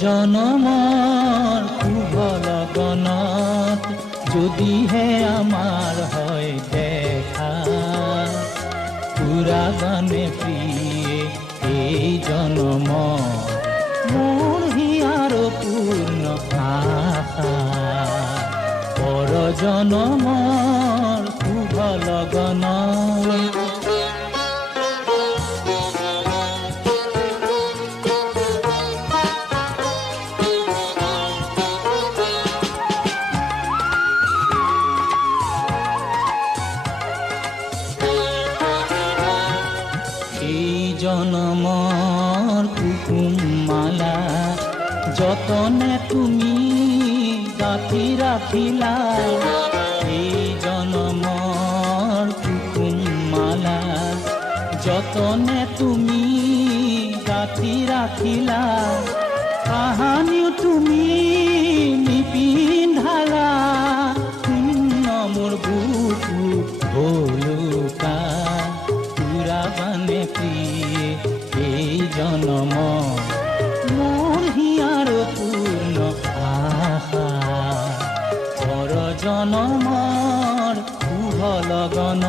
জনমৰ শুভ লগনত যদিহে আমাৰ হয় দেখা, পুৰাবানে প্ৰিয়ে এই জনম মোৰ হিয়াৰ পূৰ্ণ আশা পৰ জনমৰ শুভ লগন জনমৰ কুকুমমালা যতনে তুমি গাঁঠি ৰাখিলা এই জনমৰ কুকুমমালা যতনে তুমি গাঁঠি ৰাখিলা কাহানিও তুমি নিপিন্ধালা শূন্য মোৰ বুকু ভলুকা পুৰাবানে প্ৰিয়ে এই জনম মোৰ হিয়াৰ পূৰ্ণ আশা পৰ জনমৰ শুভ লগন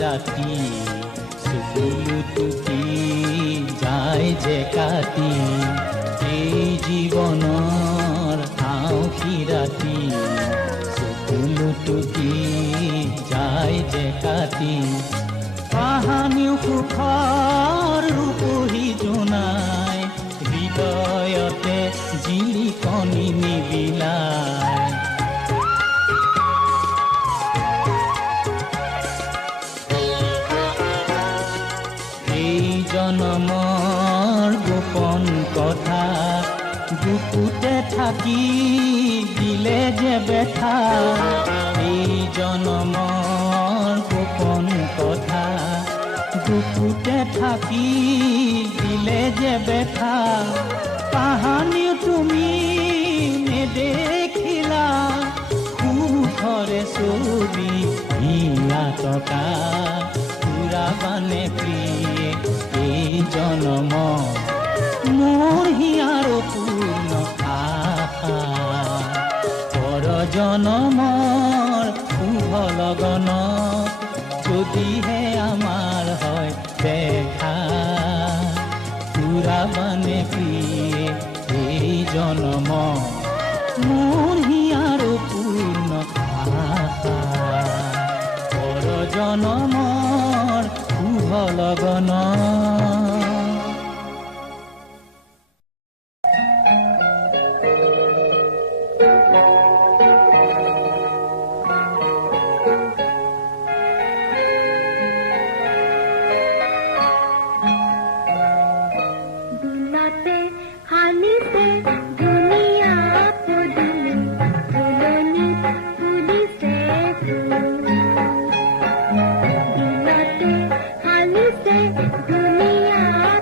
ৰাতি চকুলো টুকি যায় যে কাটি এই জীৱনৰ আঁউসী ৰাতি চকুলো টুকি যায় যে কাটি কাহানিও সুখৰ ৰূপহী জোনাই হৃদয়তে জিলিকনি নিবিলায় জনমৰ গোপন কথা বুকুতে থাকি দিলে যে ব্যথা এই জনমৰ গোপন কথা বুকুতে থাকি দিলে যে ব্যথা কাহানিও তুমি নেদেখিলা সুখৰে ছবি হিয়া টকা পুৰাবানে প্ৰিয়ে এই জনম মোৰ হিয়াৰ পূৰ্ণ আশা পৰ জনমৰ শুভ লগন যদিহে আমাৰ হয় দেখা পুৰাবানে প্ৰিয়ে এই জনম মোৰ হিয়াৰ পূৰ্ণ আশা পৰ জনমৰ শুভ লগন दुनिया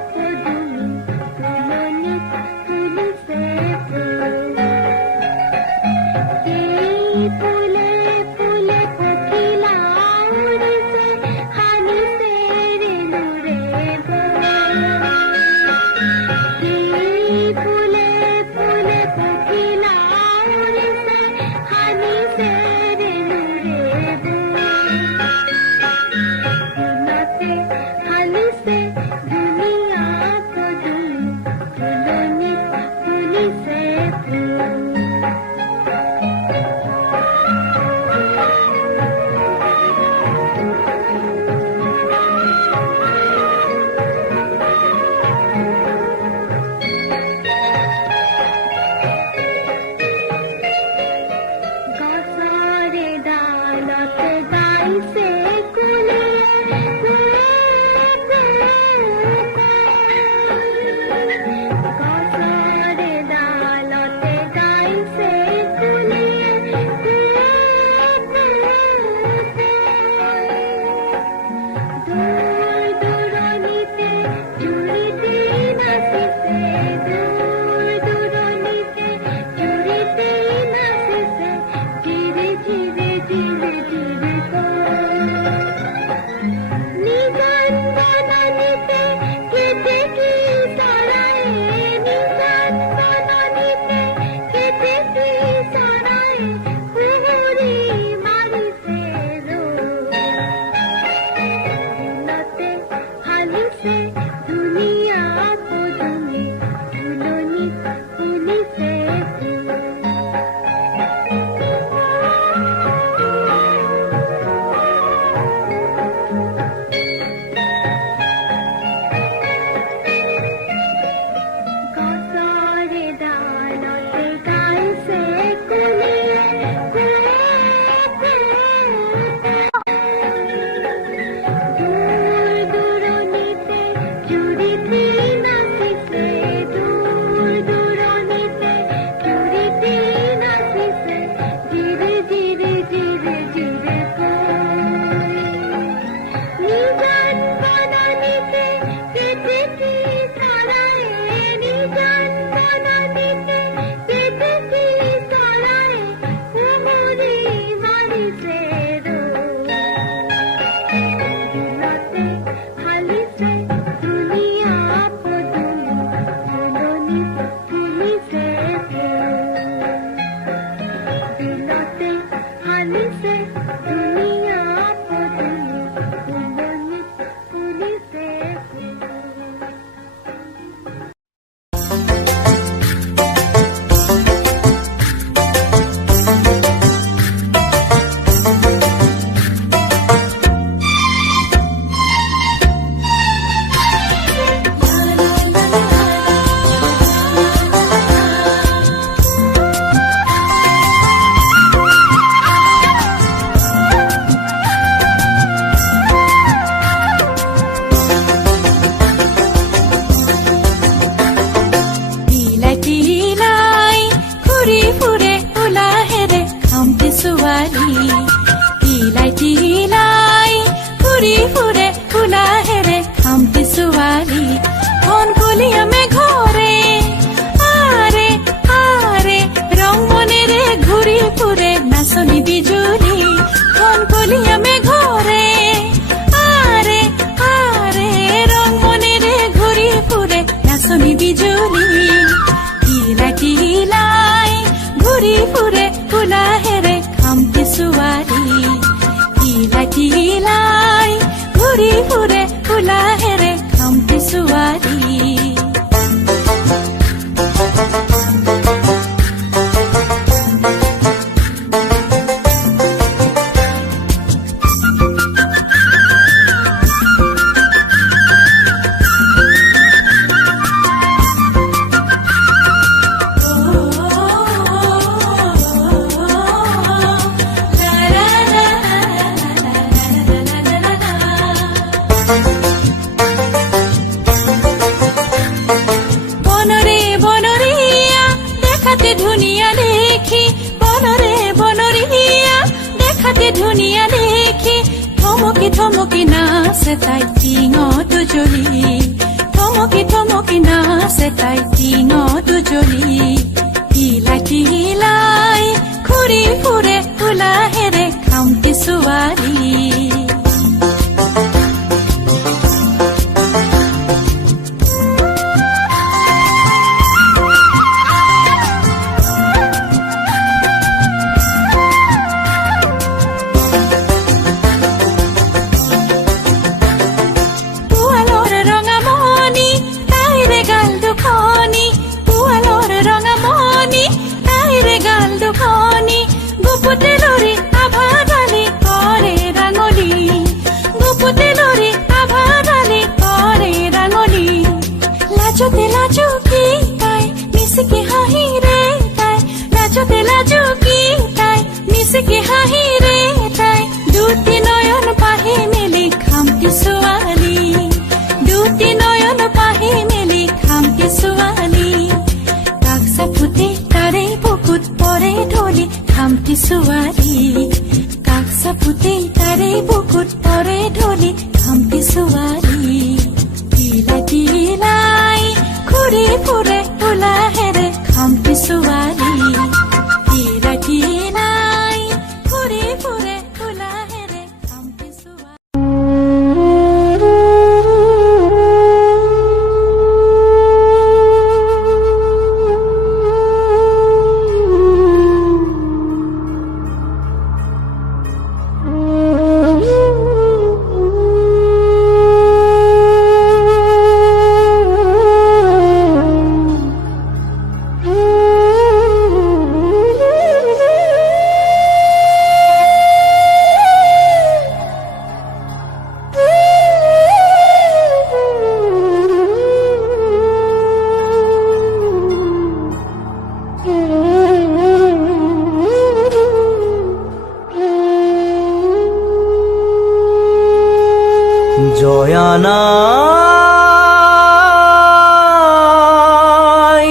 জয়ানাই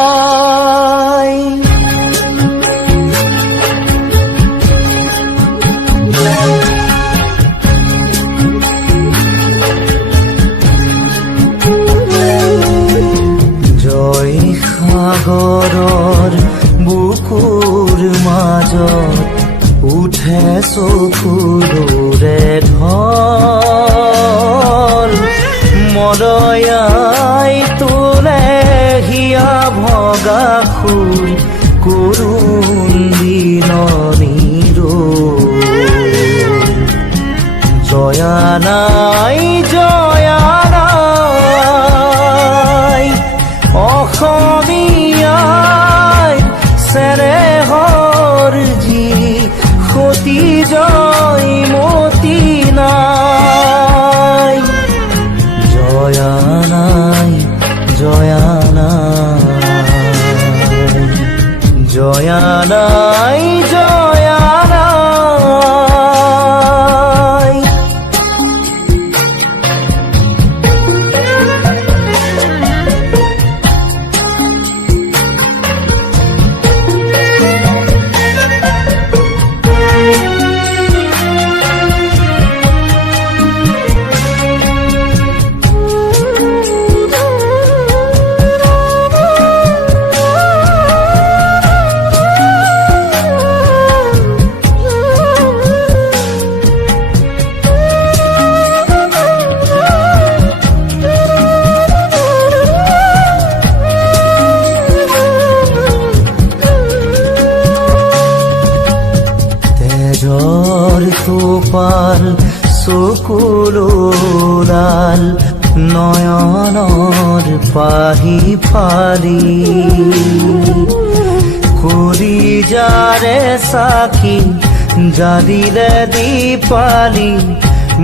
জয়ানাই জয় সাগৰৰ বুকুৰ মাজত উঠে চকুৰে ঢল মদয়াই তোলে হিয়া ভগা বাবুৰ কৰুণ দিননীৰ জয়া নাই অসমীয়াই চেনেহৰ যি সতী জয়মতী নাই জয়া নাই জয়া নাই জয়া নাই জয়া নাই তেজৰ টোপাল চকুলোলাল নয়নৰ পাহি ফালি কলিজাৰে সাক্ষী জালিলে দীপালি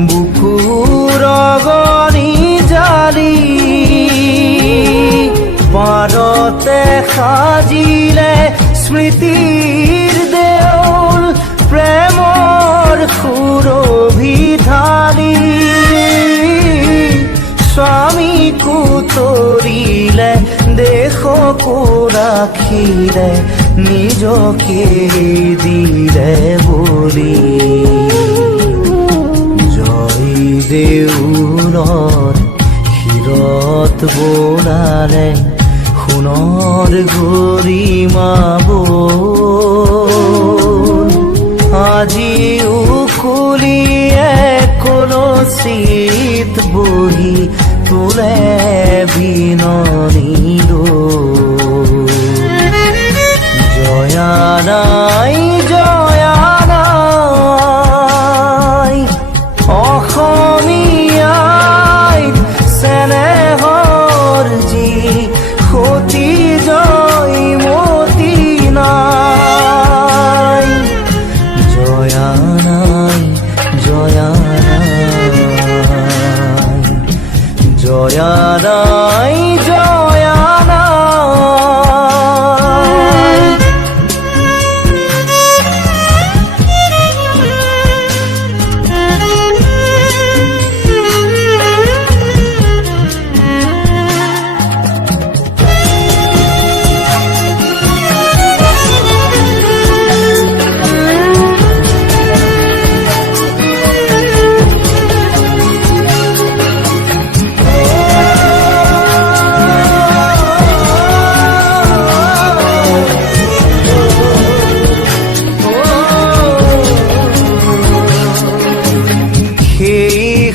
বুকুৰ অগণি জালি পাৰতে সাজিলে স্মৃতিৰ দেউল প্ৰেমৰ সুৰভি ঢালি স্বামীকো তৰিলে দেশকো ৰাখিলে নিজকে দিলে বলি জয় দেউলৰ শিৰত বোলালে সোণৰ গৰিমা বল আজিও কুলিয়ে কলচীত বহি তোলে বিননীৰ জয়া নাই জয়া নাই অসমীয়াই চেনেহৰ যি সতী জয়মতী নাই জয়া নাই জয়া নাই জয়া নাই জয়া নাই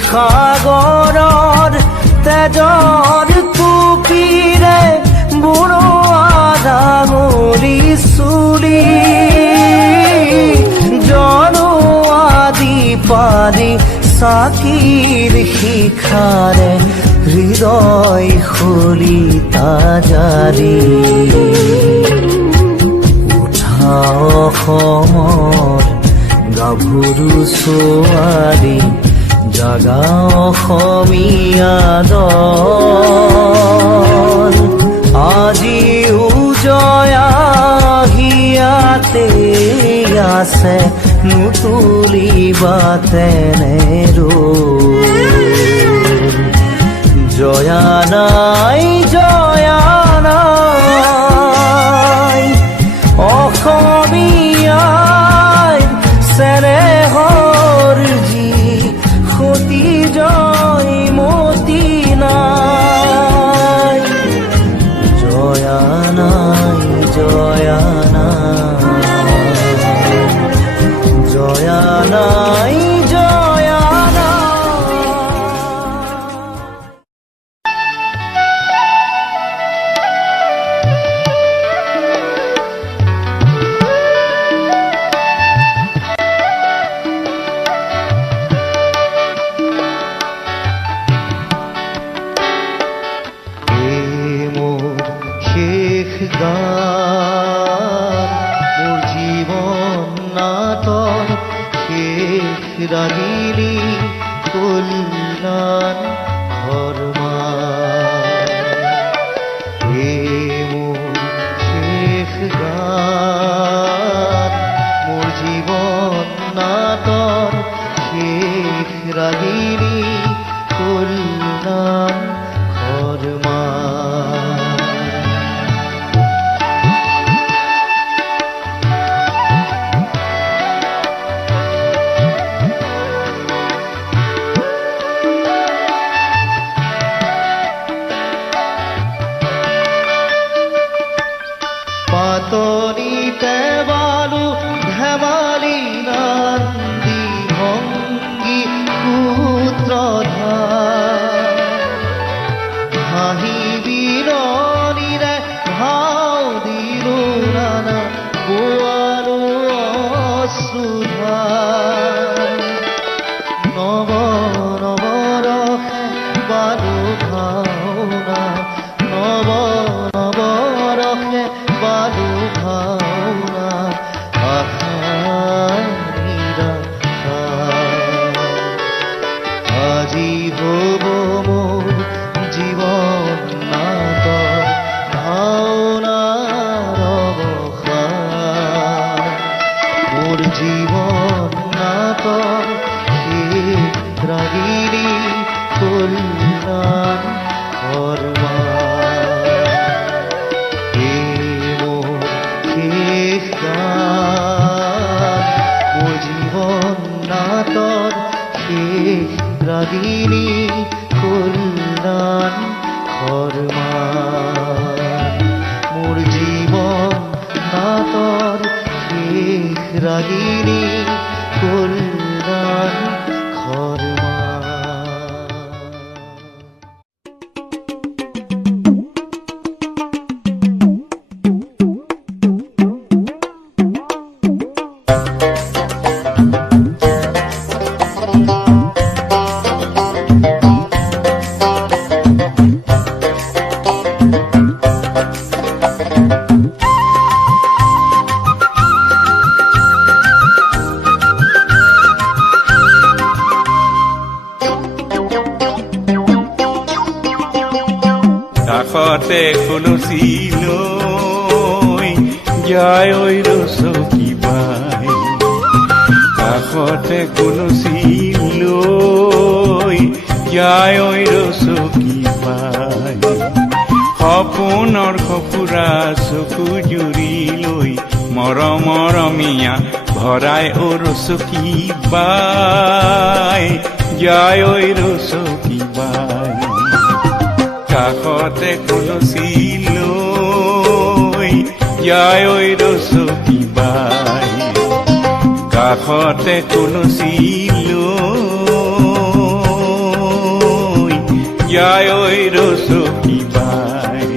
সাগৰৰ তেজৰ টুপিৰে বুঢ়া ডাঙৰি চুলি জনোৱা দীপালি চাকিৰ শিখাৰে হৃদয় খলিতা জাৰি উঠা অসমৰ গাভৰু ছোৱালী জাগা অসমীয়া দল আজিও জয়া হিয়াতে আছে নুতুলিবা তেনে জয়া নাই জয়া নাই অসমীয়াই চেনেহৰ যি সতী জয়মতী নাই জয়া নাই জয়া নাই জয়া নাই জয়া নাই ৰাগিনী কল্যাণ ধৰ্মা মোৰ শেষ গান মোৰ জীৱন নাটৰ শেষ ৰাগিনী কল্যাণ ধৰ্মা পাতনিতে বালু ধেমালি নন্দী ভঙ্গি সূত্ৰধাৰ হাঁহি বিৰণিৰে ভাও দিলো নানা গোৱালো অশ্ৰুধাৰ নৱ নৱ ৰসে বালু ভাওনা নৱ নৱ ৰসে বালু ভাওনা আশাৰ নিৰাশাৰ আজি হ'ব মোৰ জীৱন নাটৰ ভাওনাৰ অৱসান মোৰ জীৱন নাটৰ শেষ ৰাগিনী কল্যাণ ধৰ্মা শেষ গান মোৰ জীৱন নাটৰ শেষ ৰাগিনী কল্যাণ ধৰ্মা মোৰ জীৱন নাটৰ শেষ ৰাগিনী কল্যাণ ধৰ্মা কাষতে কলচি লৈ যায় ঐ ৰচকী বাই কাষতে কলচি লৈ যায় ঐ ৰচকী বাই সপোনৰ সফুৰা চকু জুৰি লৈ মৰমীয়া ভৰাই ঐ ৰচকী বাই যায় ঐ ৰচকী বাই কাষতে কলচি লৈ যায় ঐ ৰচকী বাই কাষতে কলচি লৈ যায় ঐ ৰচকী বাই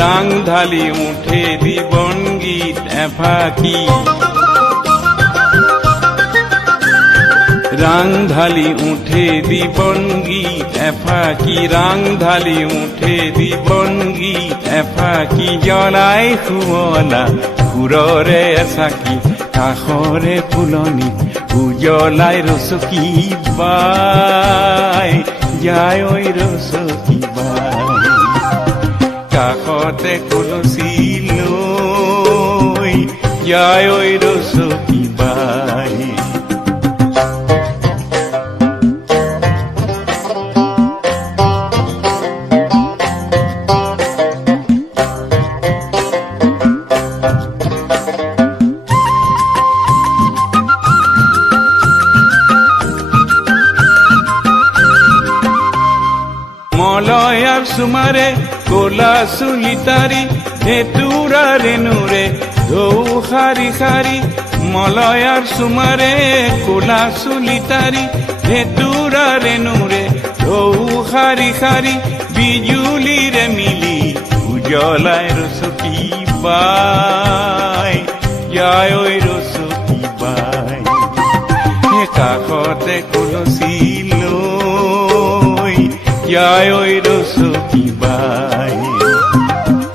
রাং ঢালি উঠে দিবন গীত এফাকি রাং ঢালি উঠে দিবন গীত এফাকি রাং ঢালি উঠে দিবন গীত এফাকি জ্বলাই শুৱলা সুৰৰে এচাকি কাষৰে ফুলনি উজ্বলাই ৰচকী বাই যায় ঐ ৰচকী বাই কাষতে কলচি লৈ যায় ঐ ৰচকী বাই মলয়াৰ সুমাৰে কোলা চুলিতারি হেতুরা রেনুরে ধৌ খারি খারি মলয়ার সুমারে কোলা চুলিতারি হেতুরা রেনুরে ধৌ খারি খারি বিজুলিরে মিলি উজ্জ্বলাই ৰচকী বাই যায় ঐ ৰচকী বাই কাষতে কলচী লৈ যায় ঐ ৰচকী বাই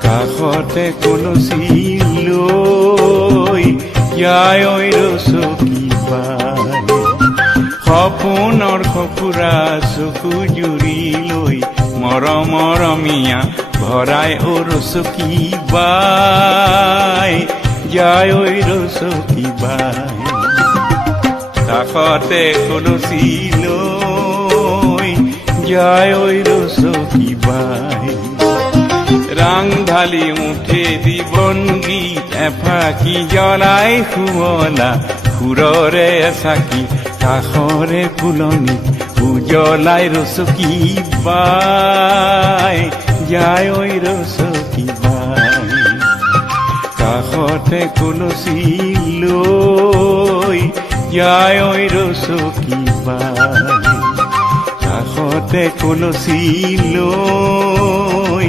কাষতে কলচী লৈ যায় ঐ ৰচকী বাই সপোনৰ সফুৰা চকু জুৰি লৈ মৰমীয়া ভৰাই ঐ ৰচকী বাই যায় ঐ ৰচকী বাই কাষতে কলচী লৈ যায় ঐ ৰচকী বাই ৰাং ঢালি মুঠে জীৱন গীত এফাকি জ্বলাই শুৱলা সুৰৰে চাকি কাষৰে ফুলনি উজ্বলাই ৰচকী বাই যায় ঐ ৰচকী বাই কাষতে কলচী লৈ যায় ঐ ৰচকী বাই কাষতে কলচী লৈ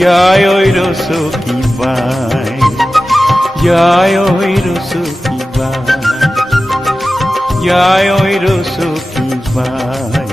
যায় ঐ ৰচকী বাই যায় ঐ ৰচকী বাই যায় ঐ ৰচকী বাই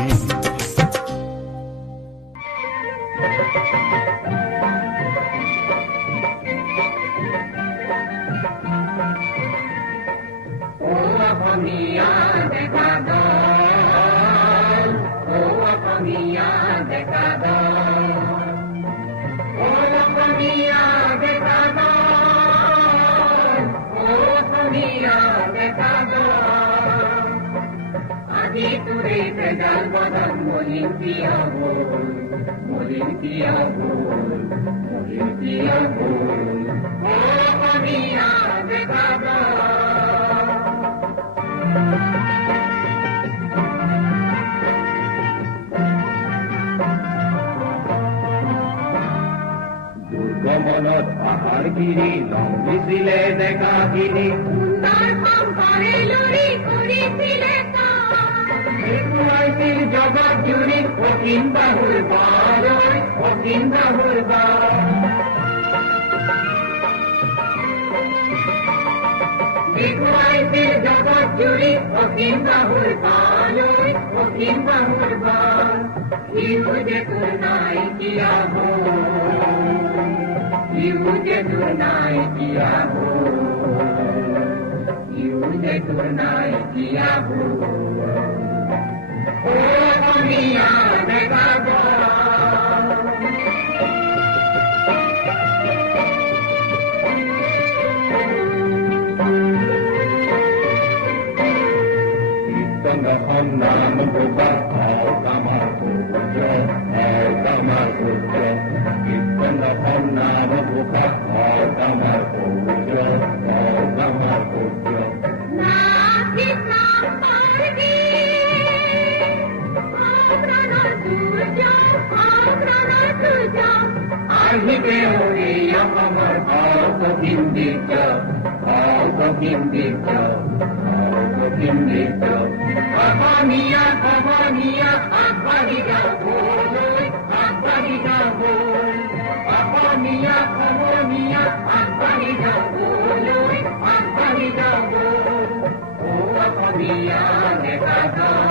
দুৰ্গমনত পাহাৰগিৰি লম্বিছিলে ডেকাগিৰি দেখুৱাইছিল জগত জুৰি অসীম বাহুৰ বাৰ অসীম বাহুৰ বাৰ দেখুৱাইছিল জগত জুৰি অসীম বাহুৰ বাৰ অসীম বাহুৰ বাৰ শিশু যে তোৰ নাই কিয়া Yude tunai kiabu, yude tunai kiabu. Oh, mia megabo. Itanga khanna mabuka, au kamar kujo, au kamar kujo. Itanga khanna mabuka, au kamar kujo, au kamar kujo. Nakita pargi, abranar tuja. Ahibe ori yakamar, au hindija, au hindija, au hindija. Abaniya, abaniya, abaniya boloi, abaniya boloi. Abaniya, abaniya, abaniya boloi, abaniya boloi. Oh, abaniya, dekada.